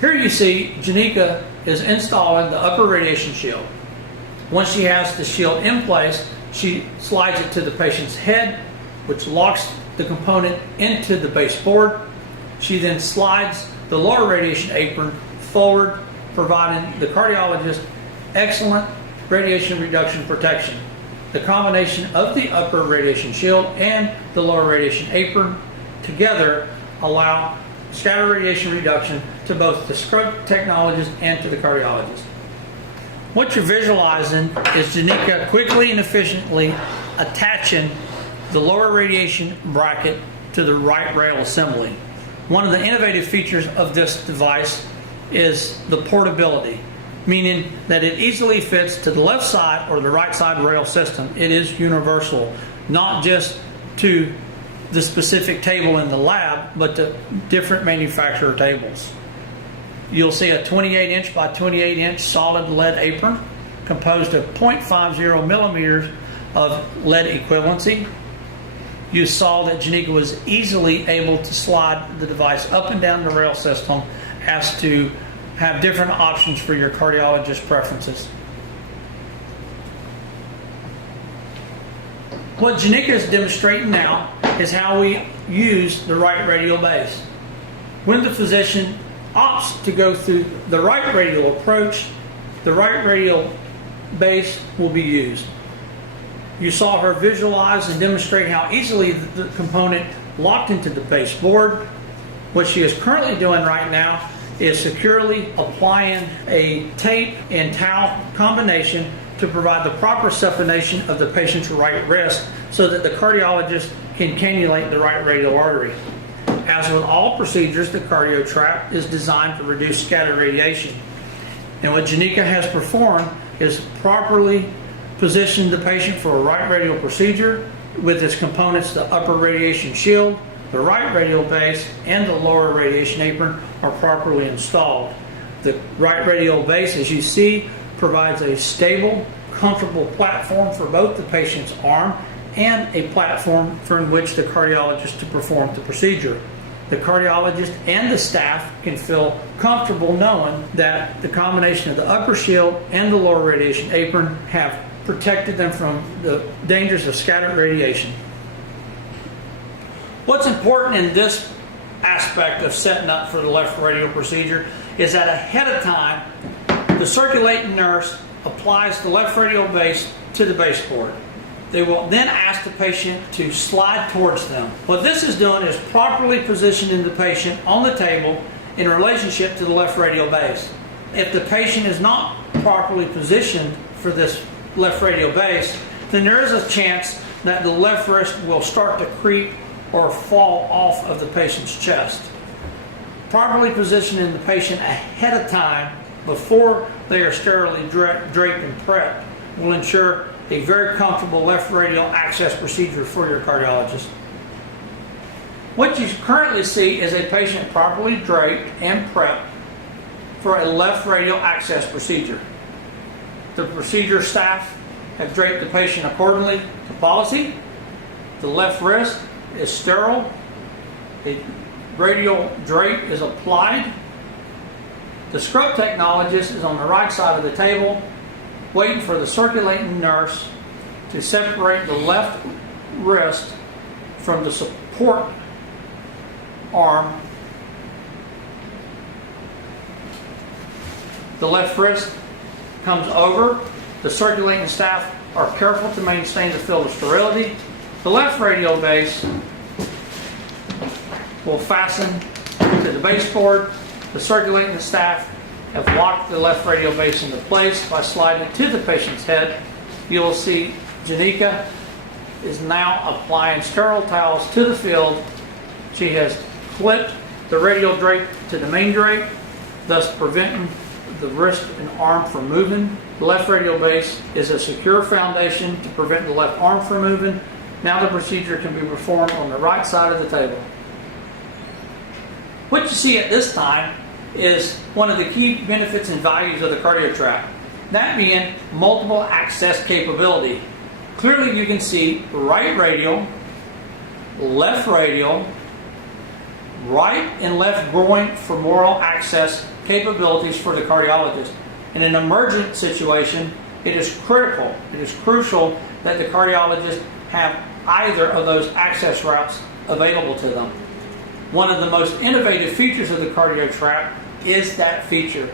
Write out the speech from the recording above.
Here you see Janika is installing the upper radiation shield. Once she has the shield in place, she slides it to the patient's head, which locks the component into the baseboard. She then slides the lower radiation apron forward, providing the cardiologist excellent radiation reduction protection. The combination of the upper radiation shield and the lower radiation apron together allow scatter radiation reduction to both the stroke technologist and to the cardiologist. What you're visualizing is Janika quickly and efficiently attaching the lower radiation bracket to the right rail assembly. One of the innovative features of this device is the portability, meaning that it easily fits to the left side or the right side rail system. It is universal, not just to the specific table in the lab, but to different manufacturer tables. You'll see a 28-inch by 28-inch solid lead apron composed of 0.50 millimeters of lead equivalency. You saw that Janika was easily able to slide the device up and down the rail system as to have different options for your cardiologist preferences. What Janika is demonstrating now is how we use the right radial base. When the physician opts to go through the right radial approach, the right radial base will be used. You saw her visualize and demonstrate how easily the component locked into the baseboard. What she is currently doing right now is securely applying a tape and towel combination to provide the proper supination of the patient's right wrist so that the cardiologist can cannulate the right radial artery. As with all procedures, the CardioTrap is designed to reduce scattered radiation. And what Janika has performed is properly positioned the patient for a right radial procedure with its components: the upper radiation shield, the right radial base, and the lower radiation apron are properly installed. The right radial base, as you see, provides a stable, comfortable platform for both the patient's arm and a platform from which the cardiologist to perform the procedure. The cardiologist and the staff can feel comfortable knowing that the combination of the upper shield and the lower radiation apron have protected them from the dangers of scattered radiation. What's important in this aspect of setting up for the left radial procedure is that ahead of time, the circulating nurse applies the left radial base to the baseboard. They will then ask the patient to slide towards them. What this is doing is properly positioning the patient on the table in relationship to the left radial base. If the patient is not properly positioned for this left radial base, then there is a chance that the left wrist will start to creep or fall off of the patient's chest. Properly positioning the patient ahead of time before they are sterilely draped and prepped will ensure a very comfortable left radial access procedure for your cardiologist. What you currently see is a patient properly draped and prepped for a left radial access procedure. The procedure staff have draped the patient accordingly to policy. The left wrist is sterile. The radial drape is applied. The scrub technologist is on the right side of the table, waiting for the circulating nurse to separate the left wrist from the support arm. The left wrist comes over. The circulating staff are careful to maintain the field of sterility. The left radial base will fasten to the baseboard. The circulating staff have locked the left radial base into place by sliding it to the patient's head. You will see Janika is now applying sterile towels to the field. She has clipped the radial drape to the main drape, thus preventing the wrist and arm from moving. The left radial base is a secure foundation to prevent the left arm from moving. Now the procedure can be performed on the right side of the table. What you see at this time is one of the key benefits and values of the CardioTrap, that being multiple access capability. Clearly you can see right radial, left radial, right and left groin femoral access capabilities for the cardiologist. In an emergent situation, it is critical, it is crucial that the cardiologist have either of those access routes available to them. One of the most innovative features of the CardioTrap is that feature